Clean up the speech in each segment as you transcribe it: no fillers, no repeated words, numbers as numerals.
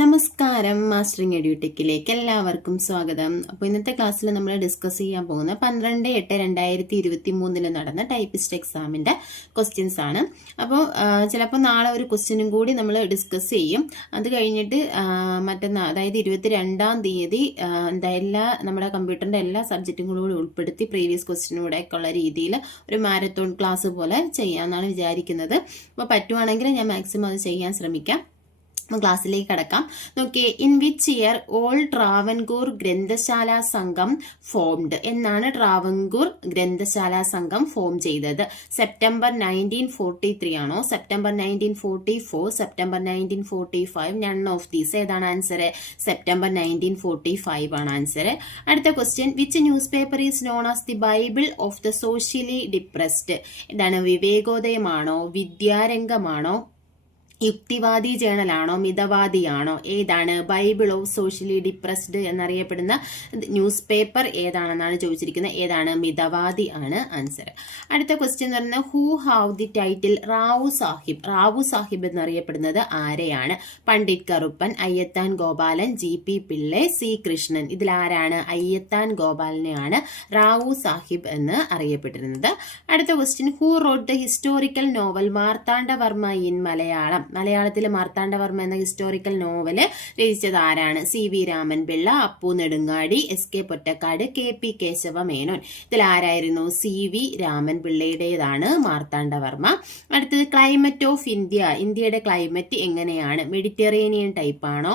നമസ്കാരം, മാസ്റ്ററിംഗ് എഡ്യൂടെക്കിലേക്ക് എല്ലാവർക്കും സ്വാഗതം. അപ്പോൾ ഇന്നത്തെ ക്ലാസ്സിൽ നമ്മൾ ഡിസ്കസ് ചെയ്യാൻ പോകുന്ന 12/8/2023 നടന്ന ടൈപ്പിസ്റ്റ് എക്സാമിന്റെ ക്വസ്റ്റ്യൻസ് ആണ്. അപ്പോൾ ചിലപ്പോൾ നാളെ ഒരു ക്വസ്റ്റ്യനും കൂടി നമ്മൾ ഡിസ്കസ് ചെയ്യും. അത് കഴിഞ്ഞിട്ട് മറ്റന്നാൾ, അതായത് 22-ാം തീയതി എല്ലാ നമ്മുടെ കമ്പ്യൂട്ടറിന്റെ എല്ലാ സബ്ജക്റ്റും കൂടി ഉൾപ്പെടുത്തി പ്രീവിയസ് ക്വസ്റ്റ്യനൂടെ ഒക്കെ ഉള്ള രീതിയിൽ ഒരു മാരത്തോൺ ക്ലാസ് പോലെ ചെയ്യാമെന്നാണ് വിചാരിക്കുന്നത്. അപ്പോൾ പറ്റുവാണെങ്കിൽ ഞാൻ മാക്സിമം അത് ചെയ്യാൻ ശ്രമിക്കാം. ക്ലാസ്സിലേക്ക് കടക്കാം. നോക്കിയേ, in which year all Travancore ഗ്രന്ഥശാല സംഘം ഫോംഡ് എന്നാണ് ട്രാവൻകൂർ ഗ്രന്ഥശാല സംഘം ഫോം ചെയ്തത്? സെപ്റ്റംബർ 1943 ആണോ, September 1944, September 1945, none of these? ഏതാണ് ആൻസർ? സെപ്റ്റംബർ 1945 ആണ് ആൻസർ. അടുത്ത question, which news paper is known as the Bible of the socially depressed? ഇതാണ് വിവേകോദയമാണോ, വിദ്യാരംഗമാണോ, യുക്തിവാദി ജേണലാണോ, മിതവാദിയാണോ? ഏതാണ് ബൈബിൾ ഓഫ് സോഷ്യലി ഡിപ്രസ്ഡ് എന്നറിയപ്പെടുന്ന ന്യൂസ് പേപ്പർ ഏതാണെന്നാണ് ചോദിച്ചിരിക്കുന്നത്. ഏതാണ്? മിതവാദി ആണ് ആൻസർ. അടുത്ത ക്വസ്റ്റ്യൻ എന്ന് പറയുന്നത്, who have the title Rao Sahib? Rao Sahib എന്നറിയപ്പെടുന്നത് ആരെയാണ്? Pandit Karuppan, Ayyathan Gopalan, GP Pillai, C Krishnan. ഇതിലാരാണ്? അയ്യത്താൻ ഗോപാലനെയാണ് റാവു സാഹിബ് എന്ന് അറിയപ്പെട്ടിരുന്നത്. അടുത്ത question, who wrote the historical novel Marthandavarma in Malayalam? മലയാളത്തിൽ മാർത്താണ്ഡവർമ്മ എന്ന ഹിസ്റ്റോറിക്കൽ നോവല് രചിച്ചത് ആരാണ്? CV Raman Pillai, Appu Nedungadi, SK Pottekkatt, KP Keshava Menon. ഇതിൽ ആരായിരുന്നു? CV രാമൻ പിള്ളയുടേതാണ് മാർത്താണ്ഡവർമ്മ. അടുത്തത്, ക്ലൈമറ്റ് ഓഫ് ഇന്ത്യ. ഇന്ത്യയുടെ ക്ലൈമറ്റ് എങ്ങനെയാണ്? മെഡിറ്ററേനിയൻ ടൈപ്പ് ആണോ,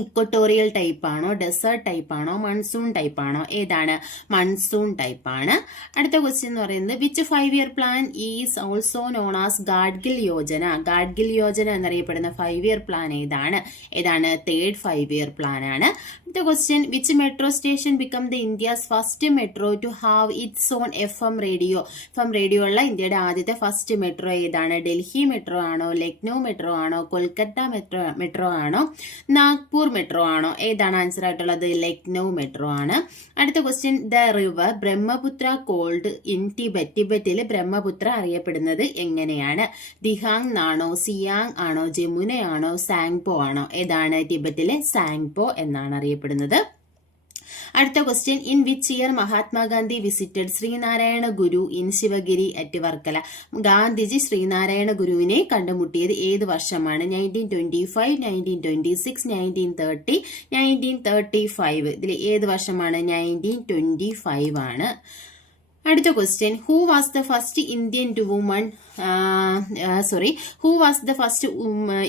ഇക്വട്ടോറിയൽ ടൈപ്പ് ആണോ, ഡെസേർട്ട് ടൈപ്പ് ആണോ, മൺസൂൺ ടൈപ്പ് ആണോ? ഏതാണ്? മൺസൂൺ ടൈപ്പ് ആണ്. അടുത്ത ക്വസ്റ്റ്യൻ എന്ന് പറയുന്നത്, which 5-year plan is also known as Gadgil Yojana? Gadgil Yojana എന്നറിയപ്പെടുന്ന 5-year പ്ലാൻ ഏതാണ്? ഏതാണ്? 3rd 5-year പ്ലാൻ ആണ്. അടുത്ത question, which metro station become the India's first metro to have its own FM radio? FM radio ഉള്ള ഇന്ത്യയുടെ ആദ്യത്തെ ഫസ്റ്റ് മെട്രോ ഏതാണ്? Delhi metro ആണോ, ലക്നൗ മെട്രോ ആണോ, കൊൽക്കത്ത മെട്രോ ആണോ, നാഗ്പൂർ മെട്രോ ആണോ? ഏതാണ് ആൻസർ ആയിട്ടുള്ളത്? ലക്നൗ മെട്രോ ആണ്. അടുത്ത question, the river Brahmaputra called in Tibet? ടിബറ്റിൽ ബ്രഹ്മപുത്ര അറിയപ്പെടുന്നത് എങ്ങനെയാണ്? ദിഹാങ് ആണോ, സിയാങ് ആണോ, ജമുനയാണോ, സാങ്പോ ആണോ? ഏതാണ്? ടിബറ്റിലെ സാങ്പോ എന്നാണ് അറിയപ്പെടുന്നത്. അടുത്ത question, in which year Mahatma Gandhi visited Sreenarayana Guru in Sivagiri at Varkala? Gandhiji Sreenarayana ഗുരുവിനെ കണ്ടുമുട്ടിയത് ഏത് വർഷമാണ്? 1925, 1926, 1930, 1935. ഇതിൽ ഏത് വർഷമാണ്? 1925 ആണ്. അടുത്ത question, who was the first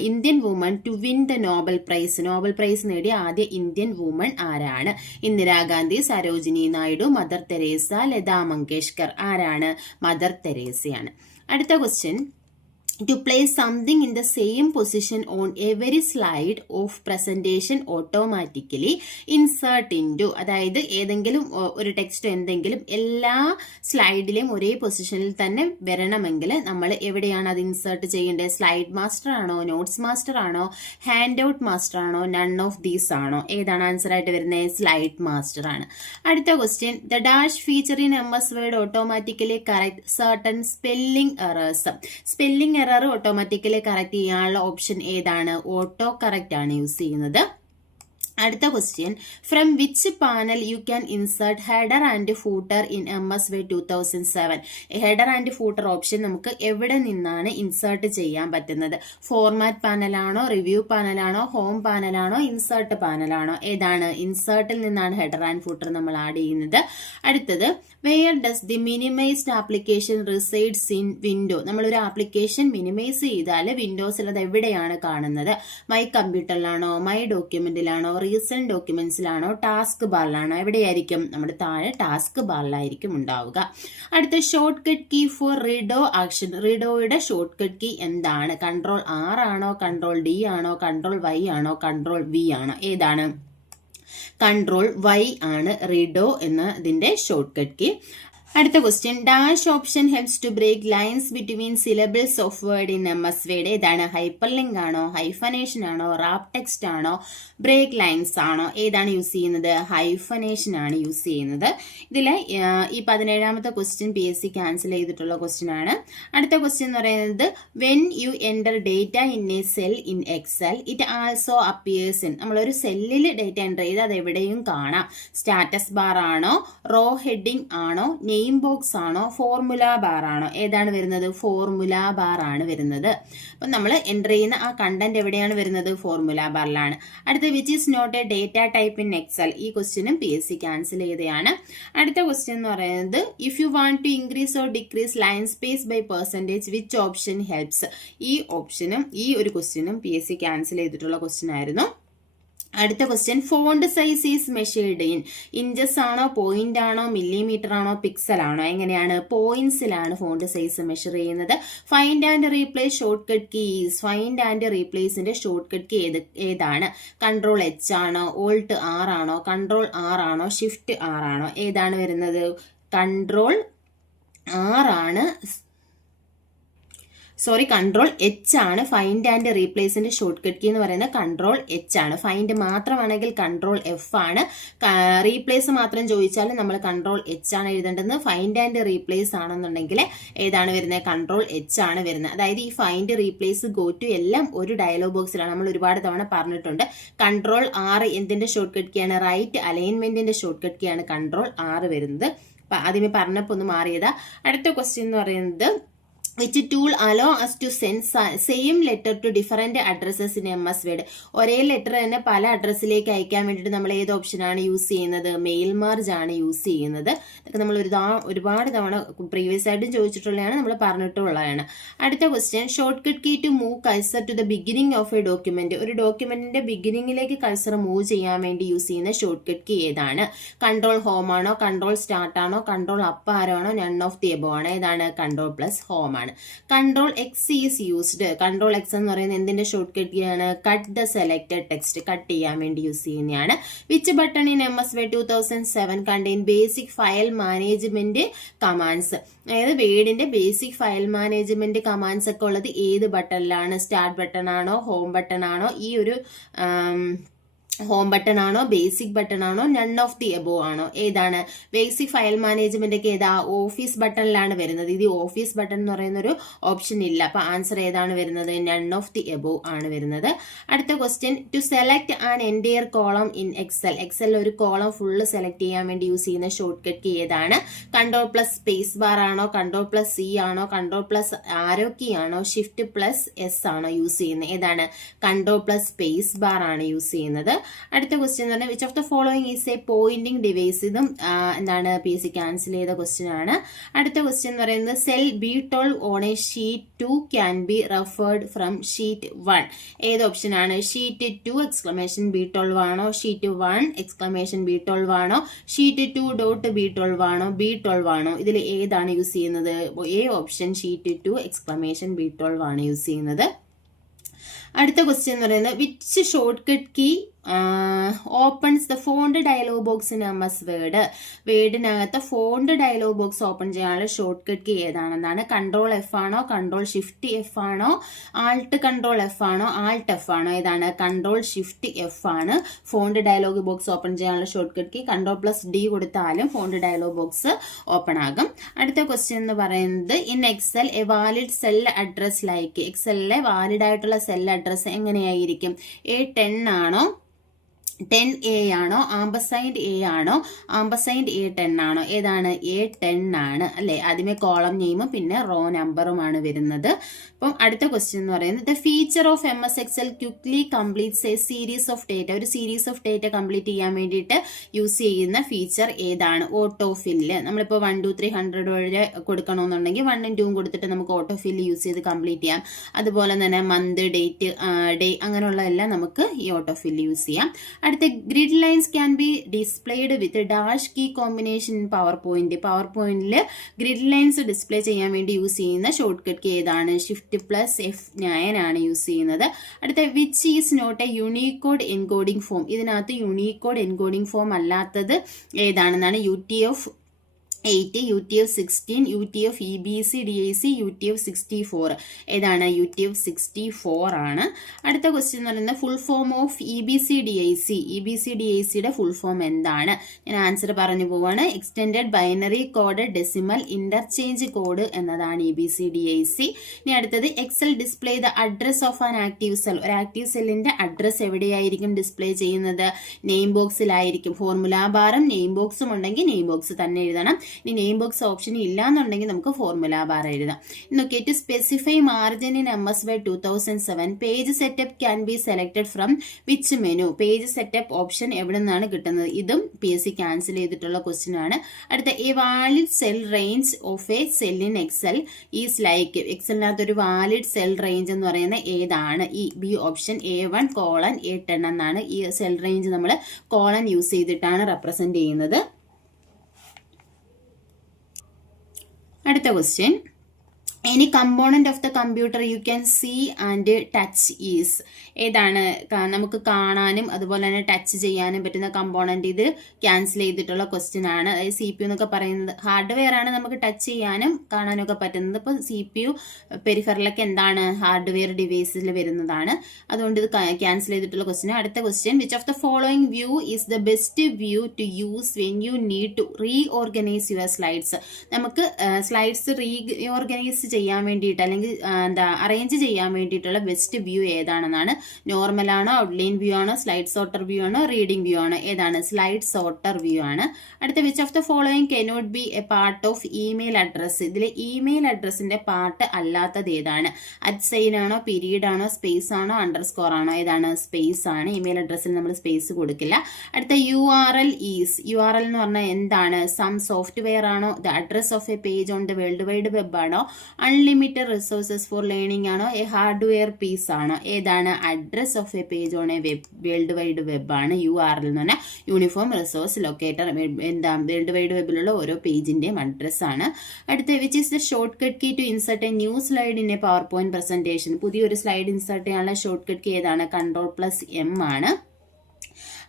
Indian woman to win the Nobel prize? Nobel prize നേടിയ ആദ്യ ഇന്ത്യൻ വുമൺ ആരാണ്? Indira Gandhi, Sarojini Naidu, mother Teresa, Lata Mangeshkar. ആരാണ്? മദർ തെരേസയാണ്. അടുത്ത question, to place something in the same position on every slide of presentation automatically insert into? അതായത് ഏതെങ്കിലും ഒരു text എന്തെങ്കിലും എല്ലാ സ്ലൈഡിലും ഒരേ പൊസിഷനിൽ തന്നെ വരണമെങ്കിൽ നമ്മൾ എവിടെയാണ് അത് ഇൻസേർട്ട് ചെയ്യേണ്ടത്? സ്ലൈഡ് മാസ്റ്റർ ആണോ, നോട്ട്സ് മാസ്റ്റർ ആണോ, ഹാൻഡ് ഔട്ട് മാസ്റ്റർ ആണോ, നൺ ഓഫ് ദീസ് ആണോ? ഏതാണ് ആൻസർ ആയിട്ട് വരുന്നത്? സ്ലൈഡ് മാസ്റ്റർ ആണ്. അടുത്ത question, the dash feature in MS word automatically correct certain spelling errors? Spelling error automatically correct ചെയ്യാനുള്ള ഓപ്ഷൻ ഏതാണ്? ഓട്ടോ കറക്റ്റ് ആണ് യൂസ് ചെയ്യുന്നത്. അടുത്ത question, from which panel you can insert header and footer in MS word 2007? Header and footer option നമുക്ക് എവിടെ നിന്നാണ് insert ചെയ്യാൻ പറ്റുന്നത്? ഫോർമാറ്റ് പാനലാണോ, റിവ്യൂ പാനലാണോ, ഹോം പാനലാണോ, ഇൻസേർട്ട് പാനലാണോ? ഏതാണ്? ഇൻസേർട്ടിൽ നിന്നാണ് ഹെഡർ ആൻഡ് ഫൂട്ടർ നമ്മൾ ആഡ് ചെയ്യുന്നത്. അടുത്തത്, where does the minimized application resides in window? നമ്മളൊരു ആപ്ലിക്കേഷൻ മിനിമൈസ് ചെയ്താൽ വിൻഡോസിൽ അത് എവിടെയാണ് കാണുന്നത്? മൈ കമ്പ്യൂട്ടറിലാണോ, മൈ ഡോക്യുമെന്റിലാണോ, റീസെന്റ് ഡോക്യുമെന്റ്സിലാണോ, ടാസ്ക് ബാറിലാണോ? എവിടെയായിരിക്കും? നമ്മുടെ താഴെ ടാസ്ക് ബാറിലായിരിക്കും ഉണ്ടാവുക. അടുത്ത, short cut key for redo action? റീഡോയുടെ ഷോർട്ട് കട്ട് കീ എന്താണ്? Ctrl R ആണോ, Ctrl D ആണോ, Ctrl Y ആണോ, Ctrl V ആണോ? ഏതാണ്? Ctrl Y ആണ് റീഡോ എന്നതിന്റെ ഷോർട്ട് കട്ട് കീ. അടുത്ത question, dash option helps to break lines between syllables of word in MS word. ഏതാണ്? ഹൈപ്പർ ലിങ്ക് ആണോ, ഹൈഫനേഷൻ ആണോ, റാപ്പ് ടെക്സ്റ്റ് ആണോ, ബ്രേക്ക് ലൈൻസ് ആണോ? ഏതാണ് യൂസ് ചെയ്യുന്നത്? ഹൈഫനേഷൻ ആണ് യൂസ് ചെയ്യുന്നത്. ഇതിൽ ഈ 17ാമത്തെ ക്വസ്റ്റ്യൻ PSC ക്യാൻസൽ ചെയ്തിട്ടുള്ള ക്വസ്റ്റ്യൻ ആണ്. അടുത്ത ക്വസ്റ്റ്യൻ എന്ന് പറയുന്നത്, when you enter data in a cell in Excel it also appears in. നമ്മളൊരു സെല്ലിൽ ഡേറ്റ എൻ്റർ ചെയ്ത് അത് എവിടെയും കാണാം. സ്റ്റാറ്റസ് ബാർ ആണോ, റോ ഹെഡിങ് ആണോ, നെയിം ബോക്സ് ആണോ, ഫോർമുല ബാർ ആണോ? ഏതാണ് വരുന്നത്? ഫോർമുല ബാർ ആണ് വരുന്നത്. അപ്പം നമ്മൾ എൻ്റർ ചെയ്യുന്ന ആ കണ്ടന്റ് എവിടെയാണ് വരുന്നത്? ഫോർമുല ബാറിലാണ്. അടുത്ത, which is not a data type in Excel. ഈ ക്വസ്റ്റ്യനും PSC ക്യാൻസൽ ചെയ്തതാണ്. അടുത്ത ക്വസ്റ്റ്യൻ എന്ന് പറയുന്നത്, if you want to increase or decrease line space by percentage which option helps. ഈ ഓപ്ഷനും ഈ ഒരു ക്വസ്റ്റ്യനും PSC ക്യാൻസൽ ചെയ്തിട്ടുള്ള ക്വസ്റ്റ്യൻ ആയിരുന്നു. അടുത്ത question, font size is measured in inches ആണോ, പോയിന്റ് ആണോ, മില്ലിമീറ്റർ ആണോ, പിക്സൽ ആണോ? എങ്ങനെയാണ്? പോയിന്റ്സിലാണ് ഫോണ്ട് സൈസ് മെഷർ ചെയ്യുന്നത്. Find and replace short cut keys. Find and റീപ്ലേസിന്റെ ഷോർട്ട് കട്ട് കീ ഏതാണ്? Ctrl+H ആണോ, Alt+R ആണോ, Ctrl+R ആണോ, Shift+R ആണോ? ഏതാണ് വരുന്നത്? Ctrl+R ആണ്. Ctrl+H ആണ് ഫൈൻഡ് ആൻഡ് റീപ്ലേസിന്റെ ഷോർട്ട് കട്ട് കീ എന്ന് പറയുന്നത്. Ctrl+H ആണ്. ഫൈൻഡ് മാത്രമാണെങ്കിൽ Ctrl+F ആണ്. റീപ്ലേസ് മാത്രം ചോദിച്ചാലും നമ്മൾ Ctrl+H ആണ് എഴുതേണ്ടത്. ഫൈൻഡ് ആൻഡ് റീപ്ലേസ് ആണെന്നുണ്ടെങ്കിൽ ഏതാണ് വരുന്നത്? Ctrl+H ആണ് വരുന്നത്. അതായത് ഈ ഫൈൻഡ്, റീപ്ലേസ്, ഗോ ടു എല്ലാം ഒരു ഡയലോഗ് ബോക്സിലാണ്. നമ്മൾ ഒരുപാട് തവണ പറഞ്ഞിട്ടുണ്ട്. Ctrl+R എന്തിന്റെ ഷോർട്ട് കട്ട് കീ ആണ്? റൈറ്റ് അലൈൻമെന്റിന്റെ ഷോർട്ട് കട്ട് കീ ആണ് Ctrl+R വരുന്നത്. അപ്പൊ ആദ്യമേ പറഞ്ഞപ്പോൾ ഒന്ന് മാറിയതാ. അടുത്ത ക്വസ്റ്റ്യൻ എന്ന് പറയുന്നത്, which tool allow us to send same letter to different addresses in MS Word. ഒരേ ലെറ്റർ തന്നെ പല അഡ്രസ്സിലേക്ക് അയക്കാൻ വേണ്ടിയിട്ട് നമ്മൾ ഏത് ഓപ്ഷനാണ് യൂസ് ചെയ്യുന്നത്? മെയിൽ മാർജ് ആണ് യൂസ് ചെയ്യുന്നത്. ഇതൊക്കെ നമ്മൾ ഒരുപാട് തവണ പ്രീവിയസ് ആയിട്ടും ചോദിച്ചിട്ടുള്ളതാണ്, നമ്മൾ പറഞ്ഞിട്ടുള്ളതാണ്. അടുത്ത question, short cut key to move cursor to the beginning of a document. ഒരു ഡോക്യുമെന്റിന്റെ ബിഗിനിങ്ങിലേക്ക് കഴ്സർ മൂവ് ചെയ്യാൻ വേണ്ടി യൂസ് ചെയ്യുന്ന ഷോർട്ട് കട്ട് കീ ഏതാണ്? Ctrl+Home ആണോ, Ctrl+Start ആണോ, Ctrl+Up ആണോ, നൺ ഓഫ് ദി എബോവ് ആണ്? ഏതാണ്? Ctrl+Home ആണ്. Ctrl+X is used. Ctrl+X എന്ന് പറയുന്നത് എന്തിന്റെ ഷോർട്ട് കട്ട് കീ ആണ്? Cut the selected text, cut ചെയ്യാൻ വേണ്ടി യൂസ് ചെയ്യുന്നതാണ്. Which button in MS Word 2007 contain basic file management commands. അതായത് വേർഡിന്റെ ബേസിക് ഫയൽ മാനേജ്മെന്റ് കമാൻഡ്സ് ഒക്കെ ഉള്ളത് ഏത് ബട്ടണിലാണ്? സ്റ്റാർട്ട് ബട്ടൺ ആണോ, ഹോം ബട്ടൺ ആണോ? ഈ ഒരു ഹോം ബട്ടൺ ആണോ, ബേസിക് ബട്ടൺ ആണോ, നൺ ഓഫ് ദി എബോവ് ആണോ? ഏതാണ്? ബേസിക് ഫയൽ മാനേജ്മെന്റ് ഒക്കെ ഏതാ? ഓഫീസ് ബട്ടണിലാണ് വരുന്നത്. ഇത് ഓഫീസ് ബട്ടൺ എന്ന് പറയുന്ന ഒരു ഓപ്ഷൻ ഇല്ല. അപ്പൊ ആൻസർ ഏതാണ് വരുന്നത്? നൺ ഓഫ് ദി എബോവ് ആണ് വരുന്നത്. അടുത്ത question, to select an entire column in excel. എക്സലിൽ ഒരു കോളം ഫുള്ള് സെലക്ട് ചെയ്യാൻ വേണ്ടി യൂസ് ചെയ്യുന്ന ഷോർട്ട് കട്ട് കീ ഏതാണ്? Ctrl+Spacebar ആണോ, Ctrl+C ആണോ, Ctrl+Arrow key ആണോ, Shift+S ആണോ യൂസ് ചെയ്യുന്നത്? ഏതാണ്? Ctrl+Spacebar ആണ് യൂസ് ചെയ്യുന്നത്. അടുത്ത ക്വസ്റ്റ്യൻ എന്ന് പറഞ്ഞാൽ, which of the following is A Poynting device. ഇതും എന്താണ്? PSC ക്യാൻസൽ ചെയ്ത ക്വസ്റ്റ്യൻ ആണ്. അടുത്ത ക്വസ്റ്റ്യൻ എന്ന് പറയുന്നത്, cell B12 on A sheet 2 can be referred from sheet 1. ഏത് ഓപ്ഷൻ ആണ്? ഷീറ്റ് 2 B12 ആണോ, ഷീറ്റ് 1 B12 ആണോ, ഷീറ്റ് 2 B12 ആണോ, B12 ആണോ? ഇതിൽ ഏതാണ് യൂസ് ചെയ്യുന്നത്? എ ഓപ്ഷൻ ഷീറ്റ് 2 B12 ആണ് യൂസ് ചെയ്യുന്നത്. അടുത്ത ക്വസ്റ്റ്യൻ എന്ന് പറയുന്നത്, which short cut key opens the font dialog box in MS Word. വേർഡിനകത്ത് ഫോണ്ട് ഡയലോഗ് ബോക്സ് ഓപ്പൺ ചെയ്യാനുള്ള ഷോർട്ട് കട്ട് കീ ഏതാണെന്നാണ്? Ctrl+F ആണോ, Ctrl+Shift+F ആണോ, Alt+Ctrl+F ആണോ, Alt+F ആണോ? ഏതാണ്? Ctrl+Shift+F ആണ് ഫോണ്ട് ഡയലോഗ് ബോക്സ് ഓപ്പൺ ചെയ്യാനുള്ള ഷോർട്ട് കട്ട് കീ. Ctrl+D കൊടുത്താലും ഫോണ്ട് ഡയലോഗ് ബോക്സ് ഓപ്പൺ ആകും. അടുത്ത ക്വസ്റ്റ്യൻ എന്ന് പറയുന്നത്, in excel a valid cell address like. എക്സലിലെ വാലിഡ് ആയിട്ടുള്ള സെൽ അഡ്രസ് എങ്ങനെയായിരിക്കും? A10 ആണോ, 10A ആണോ, A ആണോ, A10 ആണോ? ഏതാണ്? A10 ആണ് അല്ലെ? ആദ്യമേ കോളം നെയിമും പിന്നെ റോ നമ്പറുമാണ് വരുന്നത്. അപ്പം അടുത്ത ക്വസ്റ്റ്യൻ എന്ന് പറയുന്നത്, the feature of MS Excel quickly completes A series of data. ഒരു സീരീസ് ഓഫ് ഡേറ്റ കംപ്ലീറ്റ് ചെയ്യാൻ വേണ്ടിയിട്ട് യൂസ് ചെയ്യുന്ന ഫീച്ചർ ഏതാണ്? Auto fill. നമ്മളിപ്പോൾ 1 2 3 100 വരെ കൊടുക്കണമെന്നുണ്ടെങ്കിൽ 1ഉം 2ഉം കൊടുത്തിട്ട് നമുക്ക് ഓട്ടോ ഫില്ല് യൂസ് ചെയ്ത് കംപ്ലീറ്റ് ചെയ്യാം. അതുപോലെ തന്നെ മന്ത്, ഡേറ്റ്, ഡേ അങ്ങനെയുള്ള എല്ലാം നമുക്ക് ഈ ഓട്ടോ ഫില്ല് യൂസ് ചെയ്യാം. അടുത്ത, grid lines can be displayed with dash key combination in PowerPoint. പവർ പോയിന്റിൽ ഗ്രിഡ് ലൈൻസ് ഡിസ്പ്ലേ ചെയ്യാൻ വേണ്ടി യൂസ് ചെയ്യുന്ന ഷോർട്ട് കട്ട് കീ ഏതാണ്? Shift+F9 ആണ് യൂസ് ചെയ്യുന്നത്. അടുത്ത, which is not a Unicode encoding form. ഇതിനകത്ത് യൂണിക്കോഡ് എൻകോഡിംഗ് ഫോം അല്ലാത്തത് ഏതാണെന്നാണ്? 8, UTF 16, UTF EBC DIC, UTF 64. ഏതാണ്? UTF 64 ആണ്. അടുത്ത ക്വസ്റ്റ്യൻ എന്ന് പറയുന്നത് full form of EBC DIC. EBC DICയുടെ ഫുൾ ഫോം എന്താണ്? ഞാൻ ആൻസർ പറഞ്ഞു പോവാണ്. Extended binary code decimal interchange code എന്നതാണ് EBC DIC. ഇനി അടുത്തത് excel display the address of an active cell. ഒരു ആക്റ്റീവ് സെല്ലിന്റെ അഡ്രസ് എവിടെയായിരിക്കും ഡിസ്പ്ലേ ചെയ്യുന്നത്? നെയിം ബോക്സിലായിരിക്കും. ഫോർമുല ബാറും നെയിം ബോക്സും ഉണ്ടെങ്കിൽ നെയിം ബോക്സ് തന്നെ എഴുതണം. ഇനി നെയിം ബോക്സ് ഓപ്ഷൻ ഇല്ല എന്നുണ്ടെങ്കിൽ നമുക്ക് ഫോർമുല ബാർ എഴുതാം. നോക്കിയ to specify margin in MS Word 2007 page setup can be selected from which menu. Page setup option എവിടെ നിന്നാണ് കിട്ടുന്നത്? ഇതും PSC ക്യാൻസൽ ചെയ്തിട്ടുള്ള ക്വസ്റ്റ്യൻ ആണ്. അടുത്ത a valid cell range of a cell in excel is like. എക്സലിനകത്ത് ഒരു valid cell range എന്ന് പറയുന്നത് ഏതാണ്? ഈ ബി ഓപ്ഷൻ A1:A10 എന്നാണ്. ഈ സെൽ റേഞ്ച് നമ്മൾ കോളൻ യൂസ് ചെയ്തിട്ടാണ് റെപ്രസെന്റ് ചെയ്യുന്നത്. അടുത്ത question, any component of the computer you can see and touch is. ഏതാണ്? നമുക്ക് കാണാനും അതുപോലെ തന്നെ ടച്ച് ചെയ്യാനും പറ്റുന്ന കമ്പോണന്റ്. ഇത് ക്യാൻസൽ ചെയ്തിട്ടുള്ള ക്വസ്റ്റ്യൻ ആണ്. അതായത് CPU എന്നൊക്കെ പറയുന്നത് ഹാർഡ്വെയർ ആണ്, നമുക്ക് ടച്ച് ചെയ്യാനും കാണാനും ഒക്കെ പറ്റുന്നത്. ഇപ്പോൾ CPU പെരിഫറലൊക്കെ എന്താണ്? ഹാർഡ്വെയർ ഡിവൈസിൽ വരുന്നതാണ്. അതുകൊണ്ട് ഇത് ക്യാൻസൽ ചെയ്തിട്ടുള്ള ക്വസ്റ്റ്യൻ. അടുത്ത question, which of the following view is the best view to use when you need to reorganise your slides. നമുക്ക് സ്ലൈഡ്സ് റീഓർഗനൈസ് ചെയ്യാൻ വേണ്ടിയിട്ട് അല്ലെങ്കിൽ അറേഞ്ച് ചെയ്യാൻ വേണ്ടിയിട്ടുള്ള ബെസ്റ്റ് വ്യൂ ഏതാണെന്നാണ്. നോർമൽ ആണോ, ഔട്ട്ലൈൻ വ്യൂ ആണോ, സ്ലൈഡ് സോർട്ടർ വ്യൂ ആണോ, റീഡിംഗ് വ്യൂ ആണോ? ഏതാണ്? സ്ലൈഡ് സോർട്ടർ വ്യൂ ആണ്. അടുത്ത which of the following cannot be a part of email address. ഇതിൽ ഇമെയിൽ അഡ്രസ്സിന്റെ പാർട്ട് അല്ലാത്തത് ഏതാണ്? @ ആണോ, പീരീഡ് ആണോ, സ്പേസ് ആണോ, അണ്ടർസ്കോർ ആണോ? ഏതാണ്? സ്പേസ് ആണ്. ഇമെയിൽ അഡ്രസ്സിൽ നമ്മൾ സ്പേസ് കൊടുക്കില്ല. അടുത്ത URL ഈസ്. URL എന്ന് പറഞ്ഞാൽ എന്താണ്? സം സോഫ്റ്റ്വെയർ ആണോ, the address of a page on the world wide web ആണോ, അൺലിമിറ്റഡ് റിസോഴ്സസ് ഫോർ ലേണിംഗ് ആണോ, എ ഹാർഡ്വെയർ പീസ് ആണോ? ഏതാണ്? Address of a page on a world wide web ആണ്. URL എന്ന് പറഞ്ഞാൽ യൂണിഫോം റിസോഴ്സ് ലൊക്കേറ്റർ. എന്താ? World wide വെബിലുള്ള ഓരോ പേജിന്റെയും അഡ്രസ് ആണ്. അടുത്ത which is the short cut key to insert a new slide in a PowerPoint presentation. പുതിയൊരു സ്ലൈഡ് ഇൻസർട്ട് ചെയ്യാനുള്ള ഷോർട്ട് കട്ട് കീ ഏതാണ്? Ctrl+M ആണ്.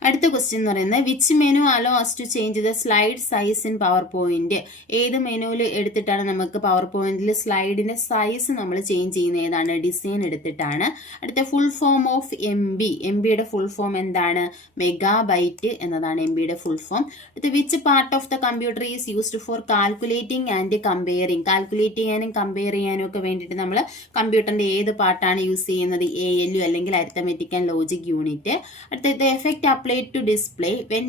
അടുത്ത ക്വസ്റ്റ്യൻ എന്ന് പറയുന്നത് which menu allow us to change the slide size in PowerPoint. ഏത് മെനുവിൽ എടുത്തിട്ടാണ് നമുക്ക് പവർ പോയിന്റിൽ സ്ലൈഡിന്റെ സൈസ് നമ്മൾ ചേഞ്ച് ചെയ്യുന്നത്? ഏതാണ്? ഡിസൈൻ എടുത്തിട്ടാണ്. അടുത്ത ഫുൾ ഫോം ഓഫ് MB. MBയുടെ ഫുൾ ഫോം എന്താണ്? മെഗാബൈറ്റ് എന്നതാണ് MBയുടെ ഫുൾ ഫോം. അടുത്ത which part of the computer is used for calculating and comparing. Calculate ചെയ്യാനും കമ്പയർ ചെയ്യാനും ഒക്കെ വേണ്ടിയിട്ട് നമ്മൾ കമ്പ്യൂട്ടറിന്റെ ഏത് പാർട്ടാണ് യൂസ് ചെയ്യുന്നത്? ALU അല്ലെങ്കിൽ അരിത്തമെറ്റിക് ആൻഡ് ലോജിക് യൂണിറ്റ്. അടുത്ത effect apply to display when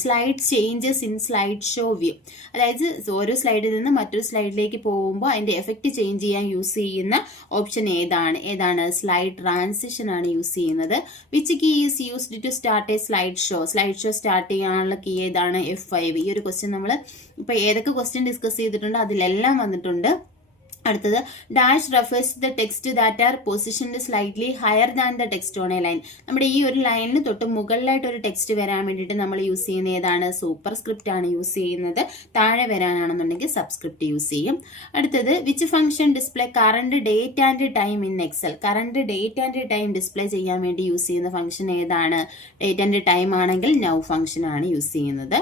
slide changes in slide show view. അതായത് ഓരോ സ്ലൈഡിൽ നിന്ന് മറ്റൊരു സ്ലൈഡിലേക്ക് പോകുമ്പോൾ അതിന്റെ എഫക്റ്റ് ചേഞ്ച് ചെയ്യാൻ യൂസ് ചെയ്യുന്ന ഓപ്ഷൻ ഏതാണ്? ഏതാണ്? സ്ലൈഡ് ട്രാൻസിഷൻ ആണ് യൂസ് ചെയ്യുന്നത്. Which key is used to start a slide show. Slide show start ചെയ്യാനുള്ള കീ ഏതാണ്? F5. ഈ ഒരു ക്വസ്റ്റ്യൻ നമ്മൾ ഇപ്പൊ ഏതൊക്കെ ക്വസ്റ്റ്യൻ ഡിസ്കസ് ചെയ്തിട്ടുണ്ട് അതിലെല്ലാം വന്നിട്ടുണ്ട്. അടുത്തത് dash refers the text that are positioned slightly higher than the text on A line. നമ്മുടെ ഈ ഒരു ലൈനിന് തൊട്ട് മുകളിലായിട്ട് ഒരു ടെക്സ്റ്റ് വരാൻ വേണ്ടിയിട്ട് നമ്മൾ യൂസ് ചെയ്യുന്ന ഏതാണ്? സൂപ്പർ സ്ക്രിപ്റ്റ് ആണ് യൂസ് ചെയ്യുന്നത്. താഴെ വരാനാണെന്നുണ്ടെങ്കിൽ സബ്സ്ക്രിപ്റ്റ് യൂസ് ചെയ്യും. അടുത്തത് which function display current date and time in Excel. Current date and time display ചെയ്യാൻ വേണ്ടി യൂസ് ചെയ്യുന്ന ഫംഗ്ഷൻ ഏതാണ്? ഡേറ്റ് ആൻഡ് ടൈം ആണെങ്കിൽ നൗ ഫംഗ്ഷൻ ആണ് യൂസ് ചെയ്യുന്നത്.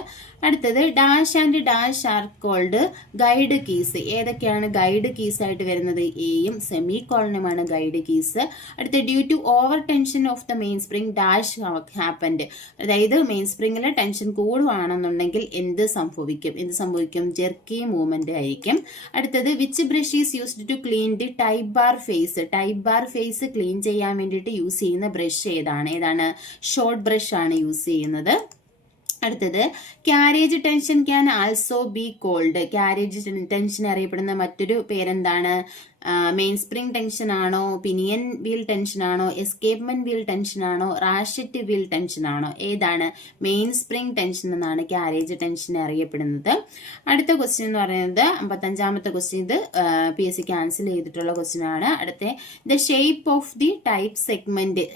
അടുത്തത് dash and dash are called guide keys. ഏതൊക്കെയാണ് ഗൈഡ് കീസ് ആയിട്ട് വരുന്നത്? എയും സെമി കോളനുമാണ് ഗൈഡ് കീസ്. അടുത്ത due to over tension of the mainspring dash happened. അതായത് മെയിൻ സ്പ്രിംഗിൽ ടെൻഷൻ കൂടുവാണെന്നുണ്ടെങ്കിൽ എന്ത് സംഭവിക്കും? ജെർക്കി മൂവ്മെന്റ് ആയിരിക്കും. അടുത്തത് which brush is used to clean the type bar face. Type bar face clean ചെയ്യാൻ വേണ്ടിയിട്ട് യൂസ് ചെയ്യുന്ന ബ്രഷ് ഏതാണ്? ഷോർട്ട് ബ്രഷ് ആണ് യൂസ് ചെയ്യുന്നത്. അടുത്തത് carriage tension can also be called. Carriage tension അറിയപ്പെടുന്ന മറ്റൊരു പേരെന്താണ്? മെയിൻ സ്പ്രിംഗ് ടെൻഷൻ ആണോ, പിനിയൻ വീൽ ടെൻഷൻ ആണോ, എസ്കേപ്മെന്റ് വീൽ ടെൻഷൻ ആണോ, റാഷറ്റ് വീൽ ടെൻഷൻ ആണോ? ഏതാണ്? മെയിൻ സ്പ്രിംഗ് ടെൻഷൻ എന്നാണ് ക്യാരേജ് ടെൻഷൻ അറിയപ്പെടുന്നത്. അടുത്ത ക്വസ്റ്റ്യൻ എന്ന് പറയുന്നത് 55ാമത്തെ ക്വസ്റ്റ്യൻ. ഇത് PSC ക്യാൻസൽ ചെയ്തിട്ടുള്ള ക്വസ്റ്റ്യൻ ആണ്. അടുത്ത the shape of the type segment.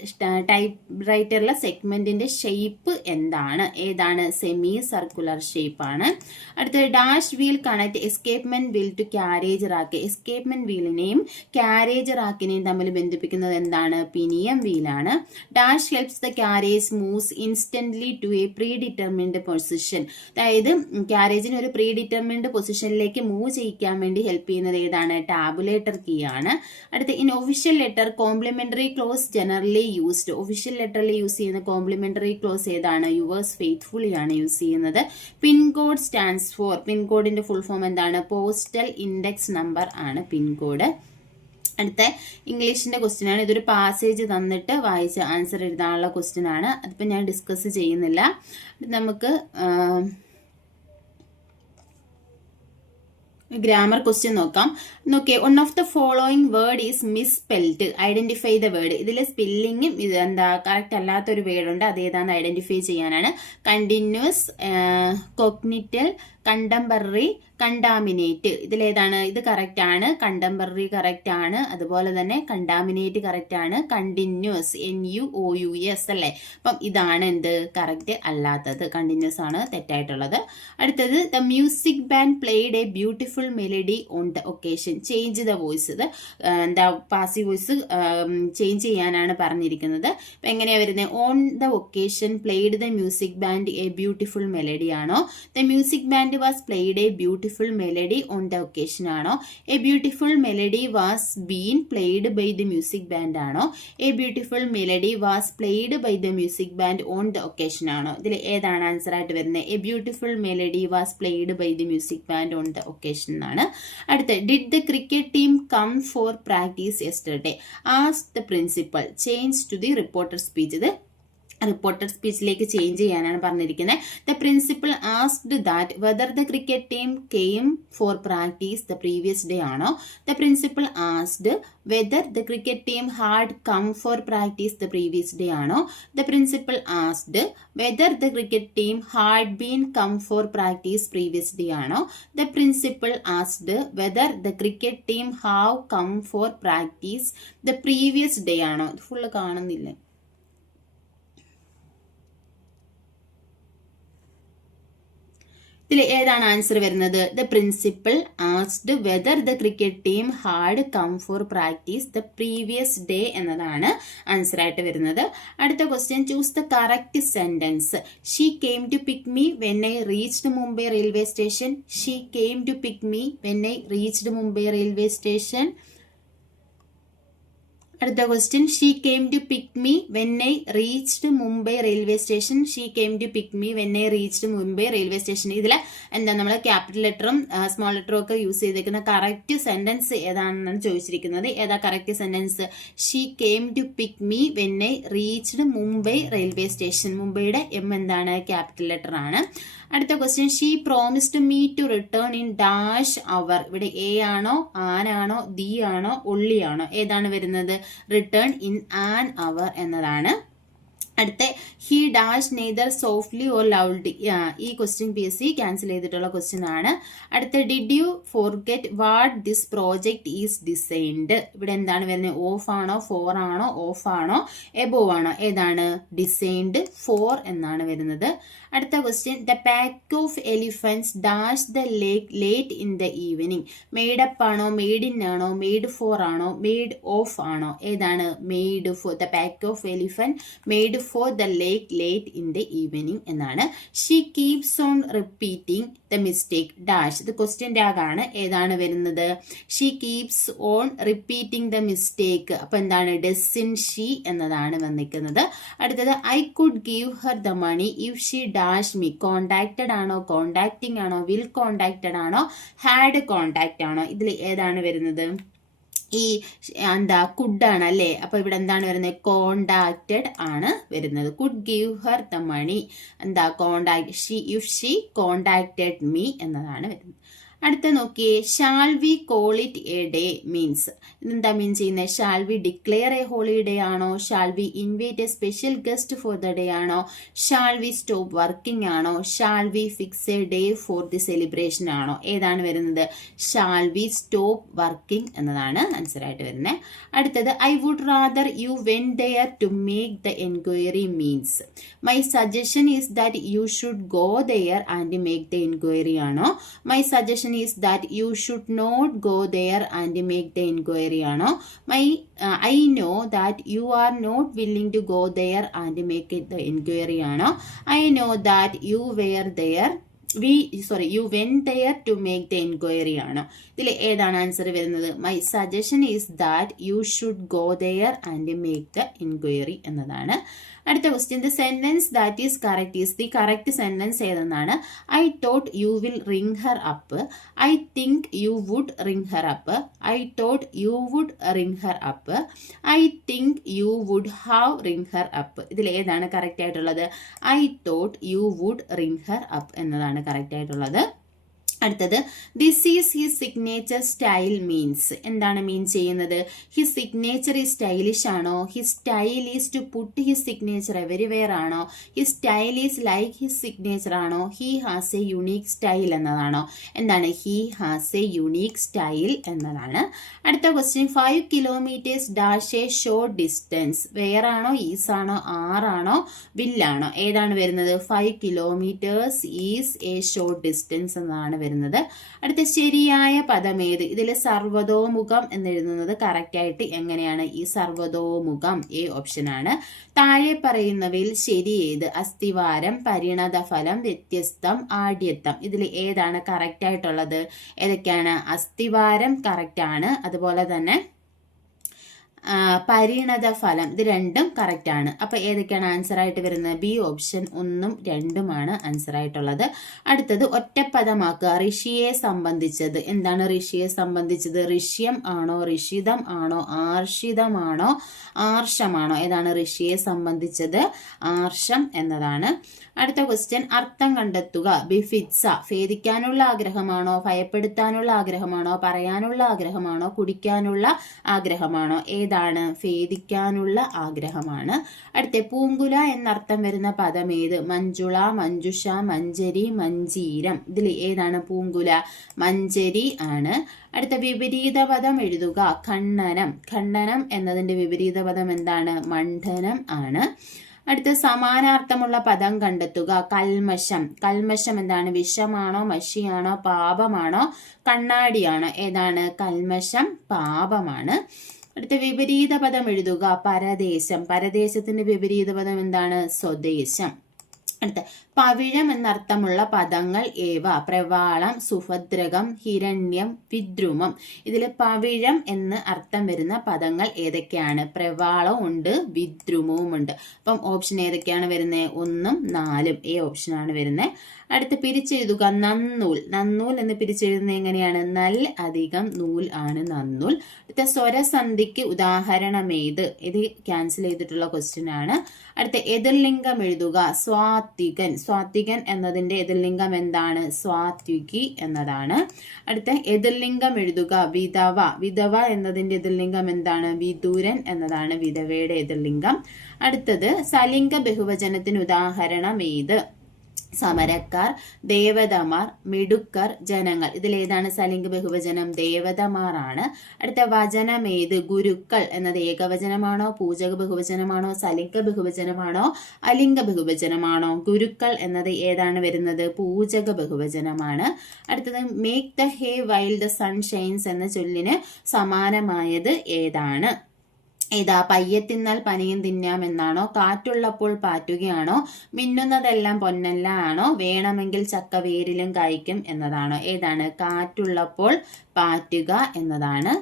ടൈപ്പ് റൈറ്ററിലെ സെഗ്മെന്റിന്റെ ഷേപ്പ് എന്താണ്? ഏതാണ്? സെമി സർക്കുലർ ഷേപ്പ് ആണ്. അടുത്തത് dash wheel connect escapement wheel to carriage rack. Escapement വീലിന്റെ റാക്കിനെയും കാരേജ് റാക്കിനെയും തമ്മിൽ ബന്ധിപ്പിക്കുന്നത് എന്താണ്? പിനിയം വീലാണ്. Dash helps the carriage moves instantly to a predetermined position. അതായത് കാരേജിന് ഒരു പ്രീ ഡിറ്റർമിൻഡ് പൊസിഷനിലേക്ക് മൂവ് ചെയ്യിക്കാൻ വേണ്ടി ഹെൽപ്പ് ചെയ്യുന്നത് ഏതാണ്? ടാബുലേറ്റർ കീ ആണ്. അടുത്ത in official letter complimentary close generally used. Official ലെറ്ററിൽ യൂസ് ചെയ്യുന്ന കോംപ്ലിമെന്ററി ക്ലോസ് ഏതാണ്? യുവേഴ്സ് ഫെയ്ത്ത്ഫുള്ളി ആണ് യൂസ് ചെയ്യുന്നത്. Pin code stands for. പിൻകോഡിന്റെ ഫുൾ ഫോം എന്താണ്? പോസ്റ്റൽ ഇൻഡെക്സ് നമ്പർ ആണ് പിൻകോഡ്. അടുത്ത ഇംഗ്ലീഷിന്റെ ക്വസ്റ്റ്യൻ ആണ്. ഇതൊരു പാസേജ് തന്നിട്ട് വായിച്ച് ആൻസർ എഴുതാനുള്ള ക്വസ്റ്റ്യൻ ആണ്. അതിപ്പോൾ ഞാൻ ഡിസ്കസ് ചെയ്യുന്നില്ല. നമുക്ക് ഗ്രാമർ ക്വസ്റ്റ്യൻ നോക്കാം. നോക്കിയേ, one of the following word is misspelled. Identify the word. ഇതിൽ സ്പെല്ലിങ്ങും എന്താ കറക്റ്റ് അല്ലാത്തൊരു വേർഡ് ഉണ്ട്. അതേതാന്ന് ഐഡന്റിഫൈ ചെയ്യാനാണ്. Continuous, cognital, contemporary, contaminate. ഇതിലേതാണ്? ഇത് കറക്റ്റ് ആണ്. കണ്ടംപററി കറക്റ്റ് ആണ്. അതുപോലെ തന്നെ കണ്ടാമിനേറ്റ് കറക്റ്റ് ആണ്. കണ്ടിന്യൂസ് NUOUS അല്ലേ? അപ്പം ഇതാണ് എന്ത്? കറക്റ്റ് അല്ലാത്തത്. കണ്ടിന്യൂസ് ആണ് തെറ്റായിട്ടുള്ളത്. അടുത്തത് the music band played A beautiful melody on the occasion. Change the voice. ഇത് എന്താ പാസീവ് വോയിസ് ചേഞ്ച് ചെയ്യാനാണ് പറഞ്ഞിരിക്കുന്നത്. അപ്പം എങ്ങനെയാ വരുന്നത്? On the occasion played the music band a beautiful melody ആണോ? ദ മ്യൂസിക് ബാൻഡ് was played a beautiful melody on the occasion ആണോ? A beautiful melody was being played by the music band ആണോ? A beautiful melody was played by the music band on the occasion ആണോ? ഇതിൽ ഏതാണ് answer ആയിട്ട് വരുന്നത്? A beautiful melody was played by the music band on the occasion എന്നാണ്. അടുത്ത did the cricket team come for practice yesterday? Asked the principal. Change to the reporter speech. ഇത് reported സ്പീച്ചിലേക്ക് change ചെയ്യാനാണ് പറഞ്ഞിരിക്കുന്നത്. The principal asked that whether the cricket team came for practice the previous day ആണോ? The principal asked whether the cricket team had come for practice the previous day ആണോ? The principal asked whether the cricket team had been come for practice previous day ആണോ? The principal asked whether the cricket team have come for practice the previous day ആണോ? ഇത് full കാണുന്നില്ലേ? ഇതിൽ ഏതാണ് answer വരുന്നത്? The principal asked whether the cricket team had come for practice the previous day എന്നതാണ് answer ആയിട്ട് വരുന്നത്. അടുത്ത question, choose the correct sentence. She came to pick me when I reached Mumbai railway station. She came to pick me when I reached Mumbai railway station. അടുത്ത question, she came to pick me when I reached Mumbai railway station. She came to pick me when I reached Mumbai railway station. ഇതിൽ എന്താ നമ്മൾ capital ലെറ്ററും small ലെറ്ററും ഒക്കെ use ചെയ്തേക്കുന്ന correct sentence ഏതാണെന്നാണ് ചോദിച്ചിരിക്കുന്നത്. ഏതാ correct sentence? She came to pick me when I reached Mumbai railway station. മുംബൈയുടെ M എന്താണ്? ക്യാപിറ്റൽ ലെറ്റർ ആണ്. അടുത്ത question, she promised me to return in dash hour. ഇവിടെ A ആണോ, ആനാണോ, ദി ആണോ, ഒള്ളി ആണോ? ഏതാണ് വരുന്നത്? റിട്ടേൺ ഇൻ ആൻ അവർ എന്നതാണ്. അടുത്ത he dash neither softly or loudly. ഈ ക്വസ്റ്റ്യൻ PSC ക്യാൻസൽ ചെയ്തിട്ടുള്ള ക്വസ്റ്റ്യൻ ആണ്. അടുത്ത did you forget what this project is designed. ഇവിടെ എന്താണ് വരുന്നത്? ഓഫ് ആണോ, ഫോർ ആണോ, ഓഫ് ആണോ, എബോവ് ആണോ? ഏതാണ്? ഡിസൈൻഡ് ഫോർ എന്നാണ് വരുന്നത്. അടുത്ത question, the pack of elephants dash the lake late in the evening. Made up ആണോ, മെയ്ഡ് ഇൻ ആണോ, മെയ്ഡ് ഫോർ ആണോ, മെയ്ഡ് ഓഫ് ആണോ? ഏതാണ്? Made for. The pack of elephant made for the lake late in the evening എന്നാണ്. She keeps on repeating the mistake dash. ഇത് question tag ആണ്. ഏതാണ് വരുന്നത്? She keeps on repeating the mistake. അപ്പൊ എന്താണ്? Does in she എന്നതാണ് വന്നിരിക്കുന്നത്. അടുത്തത്, I could give her the money if she dash me. Contacted ആണോ, കോണ്ടാക്ടിങ് ആണോ, വിൽ കോണ്ടാക്റ്റഡ് ആണോ, ഹാഡ് കോണ്ടാക്ട് ആണോ? ഇതിൽ ഏതാണ് വരുന്നത്? ഈ എന്താ കുഡാണ് അല്ലേ? അപ്പൊ ഇവിടെ എന്താണ് വരുന്നത്? കോണ്ടാക്റ്റഡ് ആണ് വരുന്നത്. Could give her the money എന്താ? Contact. She if she contacted me എന്നതാണ് വരുന്നത്. അടുത്ത നോക്കിയേ, shall we call it a day means. ഇതെന്താ മീൻ ചെയ്യുന്നത്? Shall we declare a holiday ആണോ, shall we invite a special guest for the day ആണോ, shall we stop working ആണോ, shall we fix a day for the celebration ആണോ? ഏതാണ് വരുന്നത്? Shall we stop working എന്നതാണ് answer ആയിട്ട് വരുന്നത്. അടുത്തത്, I would rather you went there to make the enquiry means. My suggestion is that you should go there and make the enquiry ആണോ, my suggestion is that you should not go there and make the enquiry ആണോ? I know that you are not willing to go there and make the enquiry ആണോ? I know that you were there you went there to make the enquiry ആണോ? ഇതിൽ ഏതാണ് answer വരുന്നത്? My suggestion is that you should go there and make the enquiry എന്നതാണ്. അടുത്ത question, the sentence that is correct is the correct sentence ഏതെന്നാണ്? I thought you will ring her up, I think you would ring her up, I thought you would ring her up, I think you would have ring her up. ഇതിൽ ഏതാണ് correct ആയിട്ടുള്ളത്? I thought you would ring her up എന്നതാണ് correct ആയിട്ടുള്ളത്. അടുത്തത്, this is his signature style means. എന്താണ് mean ചെയ്യുന്നത്? His signature is stylish ആണോ? His style is to put his signature everywhere ആണോ? His style is like his signature ആണോ? He has a unique style എന്നതാണോ? എന്താണ്? He has a unique style എന്നതാണ്. അടുത്ത question, 5 kilometres dash a short distance. Where ആണോ? Is ആണോ? Are ആണോ? വില്ലാണോ? ഏതാണ് വരുന്നത്? 5 kilometres is a short distance എന്നതാണ് വരുന്നത്. അടുത്ത ശരിയായ പദം ഏത്? ഇതിൽ സർവതോമുഖം എന്നെഴുതുന്നത് കറക്റ്റ് ആയിട്ട് എങ്ങനെയാണ്? ഈ സർവതോമുഖം എ ഓപ്ഷൻ ആണ്. താഴെ പറയുന്നവയിൽ ശരി ഏത്? അസ്ഥിവാരം, പരിണതഫലം, വ്യത്യസ്തം, ആഢ്യത്വം. ഇതിൽ ഏതാണ് കറക്റ്റ് ആയിട്ടുള്ളത്? ഏതൊക്കെയാണ്? അസ്ഥിവാരം കറക്റ്റ് ആണ്. അതുപോലെ തന്നെ പരിണത ഫലം, ഇത് രണ്ടും കറക്റ്റ് ആണ്. അപ്പൊ ഏതൊക്കെയാണ് ആൻസർ ആയിട്ട് വരുന്നത്? ബി ഓപ്ഷൻ 1ഉം 2ഉമാണ് ആൻസർ ആയിട്ടുള്ളത്. അടുത്തത് ഒറ്റപ്പദമാക്കുക. ഋഷിയെ സംബന്ധിച്ചത്. എന്താണ് ഋഷിയെ സംബന്ധിച്ചത്? ഋഷ്യം ആണോ? ഋഷിതം ആണോ? ആർഷിതമാണോ? ആർഷമാണോ? ഏതാണ് ഋഷിയെ സംബന്ധിച്ചത്? ആർഷം എന്നതാണ്. അടുത്ത ക്വസ്റ്റ്യൻ, അർത്ഥം കണ്ടെത്തുക. ബിഫിറ്റ്സ, ഭേദിക്കാനുള്ള ആഗ്രഹമാണോ? ഭയപ്പെടുത്താനുള്ള ആഗ്രഹമാണോ? പറയാനുള്ള ആഗ്രഹമാണോ? കുടിക്കാനുള്ള ആഗ്രഹമാണോ? ഏതാണ്? ഭേദിക്കാനുള്ള ആഗ്രഹമാണ്. അടുത്ത, പൂങ്കുല എന്നർത്ഥം വരുന്ന പദം ഏത്? മഞ്ജുള, മഞ്ജുഷ, മഞ്ജരി, മഞ്ജീരം. ഇതിൽ ഏതാണ് പൂങ്കുല? മഞ്ജരി ആണ്. അടുത്ത, വിപരീത പദം എഴുതുക. ഖണ്ഡനം. ഖണ്ഡനം എന്നതിന്റെ വിപരീത പദം എന്താണ്? മണ്ഡനം ആണ്. അടുത്ത, സമാനാർത്ഥമുള്ള പദം കണ്ടെത്തുക. കൽമഷം. കൽമഷം എന്താണ്? വിഷമാണോ? മഷിയാണോ? പാപമാണോ? കണ്ണാടിയാണോ? ഏതാണ്? കൽമഷം പാപമാണ്. അടുത്ത, വിപരീത പദം എഴുതുക. പരദേശം. പരദേശത്തിന്റെ വിപരീത പദം എന്താണ്? സ്വദേശം. അടുത്ത, പവിഴം എന്നർത്ഥമുള്ള പദങ്ങൾ ഏവ? പ്രവാളം, സുഭദ്രകം, ഹിരണ്യം, വിദ്രുമം. ഇതിൽ പവിഴം എന്ന് അർത്ഥം വരുന്ന പദങ്ങൾ ഏതൊക്കെയാണ്? പ്രവാളവും ഉണ്ട്, വിദ്രുമവും ഉണ്ട്. അപ്പം ഓപ്ഷൻ ഏതൊക്കെയാണ് വരുന്നത്? 1ഉം 4ഉം എ ഓപ്ഷനാണ് വരുന്നത്. അടുത്ത്, പിരിച്ചെഴുതുക. നന്നൂൽ. നന്നൂൽ എന്ന് പിരിച്ചെഴുതുന്നത് എങ്ങനെയാണ്? നൽ അധികം നൂൽ ആണ് നന്നൂൽ. അടുത്ത, സ്വരസന്ധിക്ക് ഉദാഹരണം ഏത്? ഇത് ക്യാൻസൽ ചെയ്തിട്ടുള്ള ക്വസ്റ്റ്യൻ ആണ്. അടുത്ത, എതിർലിംഗം എഴുതുക. സ്വാത്വികൻ. സ്വാത്വികൻ എന്നതിന്റെ എതിർലിംഗം എന്താണ്? സ്വാത്വികി എന്നതാണ്. അടുത്ത, എതിർലിംഗം എഴുതുക. വിധവ. വിധവ എന്നതിന്റെ എതിർലിംഗം എന്താണ്? വിദൂരൻ എന്നതാണ് വിധവയുടെ എതിർലിംഗം. അടുത്തത്, സലിംഗ ബഹുവചനത്തിന് ഉദാഹരണം ഏത്? സമരക്കാർ, ദേവതമാർ, മിടുക്കർ, ജനങ്ങൾ. ഇതിലേതാണ് സലിംഗ ബഹുവചനം? ദേവതമാർ ആണ്. അടുത്ത, വചനം ഏത്? ഗുരുക്കൾ എന്നത് ഏകവചനമാണോ? പൂജക ബഹുവചനമാണോ? സലിംഗ ബഹുവചനമാണോ? അലിംഗ ബഹുവചനമാണോ? ഗുരുക്കൾ എന്നത് ഏതാണ് വരുന്നത്? പൂജക ബഹുവചനമാണ്. അടുത്തത്, make the hay while the sun shines എന്ന ചൊല്ലിന് സമാനമായത് ഏതാണ്? ഏതാ? പയ്യെ തിന്നാൽ പനിയും തിന്നാം എന്നാണോ? കാറ്റുള്ളപ്പോൾ പാറ്റുകയാണോ? മിന്നുന്നതെല്ലാം പൊന്നല്ല ആണോ? വേണമെങ്കിൽ ചക്ക വേരിലും കായ്ക്കും എന്നതാണോ? ഏതാണ്? കാറ്റുള്ളപ്പോൾ പാറ്റുക എന്നതാണ്.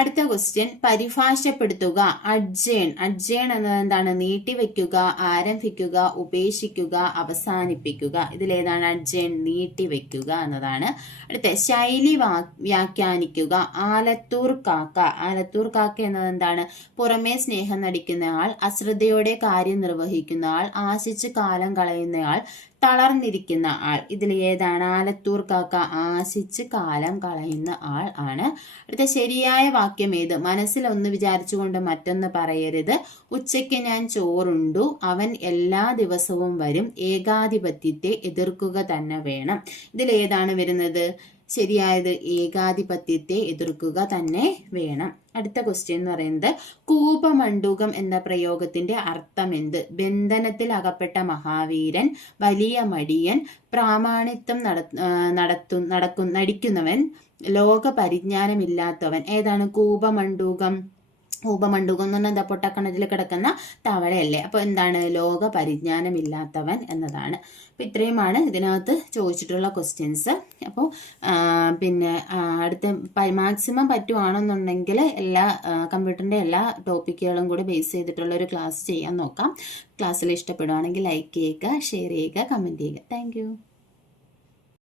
അടുത്ത ക്വസ്റ്റ്യൻ, പരിഭാഷപ്പെടുത്തുക. അഡ്ജേൺ. അഡ്ജേൺ എന്നത് എന്താണ്? നീട്ടിവെക്കുക, ആരംഭിക്കുക, ഉപേക്ഷിക്കുക, അവസാനിപ്പിക്കുക. ഇതിലേതാണ് അഡ്ജേൺ? നീട്ടിവെക്കുക എന്നതാണ്. അടുത്ത, ശൈലി വ്യാഖ്യാനിക്കുക. ആലത്തൂർ കാക്ക. ആലത്തൂർ കാക്ക എന്നത് എന്താണ്? പുറമേ സ്നേഹം നടിക്കുന്ന ആൾ, അശ്രദ്ധയോടെ കാര്യം നിർവഹിക്കുന്ന ആൾ, ആശിച്ച് കാലം കളയുന്നയാൾ, തളർന്നിരിക്കുന്ന ആൾ. ഇതിൽ ഏതാണ്? ആലത്തൂർ കാക്ക ആശിച്ച് കാലം കളയുന്ന ആൾ ആണ്. അടുത്ത, ശരിയായ വാക്യം ഏത്? മനസ്സിൽ ഒന്ന് വിചാരിച്ചുകൊണ്ട് മറ്റൊന്ന് പറയരുത്. ഉച്ചയ്ക്ക് ഞാൻ ചോറുണ്ടു, അവൻ എല്ലാ ദിവസവും വരും, ഏകാധിപത്യത്തെ എതിർക്കുക തന്നെ വേണം. ഇതിൽ ഏതാണ് വരുന്നത്? ശരിയായത് ഏകാധിപത്യത്തെ എതിർക്കുക തന്നെ വേണം. അടുത്ത ക്വസ്റ്റ്യൻ എന്ന് പറയുന്നത് കൂപമണ്ഡൂകം എന്ന പ്രയോഗത്തിന്റെ അർത്ഥം എന്ത്? ബന്ധനത്തിൽ അകപ്പെട്ട മഹാവീരൻ, വലിയ മടിയൻ, പ്രാമാണിത്വം നടിക്കുന്നവൻ, ലോക പരിജ്ഞാനമില്ലാത്തവൻ. ഏതാണ് കൂപമണ്ഡൂകം? കൂപമണ്ഡൂകം എന്ന് പറഞ്ഞാൽ എന്താ? പൊട്ടക്കണറ്റിൽ കിടക്കുന്ന തവളയല്ലേ. അപ്പോൾ എന്താണ്? ലോക പരിജ്ഞാനമില്ലാത്തവൻ എന്നതാണ്. അപ്പോൾ ഇത്രയുമാണ് ഇതിനകത്ത് ചോദിച്ചിട്ടുള്ള ക്വസ്റ്റ്യൻസ്. അപ്പോൾ പിന്നെ അടുത്ത മാക്സിമം പറ്റുവാണെന്നുണ്ടെങ്കിൽ എല്ലാ കമ്പ്യൂട്ടറിൻ്റെ എല്ലാ ടോപ്പിക്കുകളും കൂടി ബേസ് ചെയ്തിട്ടുള്ള ഒരു ക്ലാസ് ചെയ്യാൻ നോക്കാം. ക്ലാസ്സിൽ ഇഷ്ടപ്പെടുവാണെങ്കിൽ ലൈക്ക് ചെയ്യുക, ഷെയർ ചെയ്യുക, കമൻറ്റ് ചെയ്യുക. താങ്ക്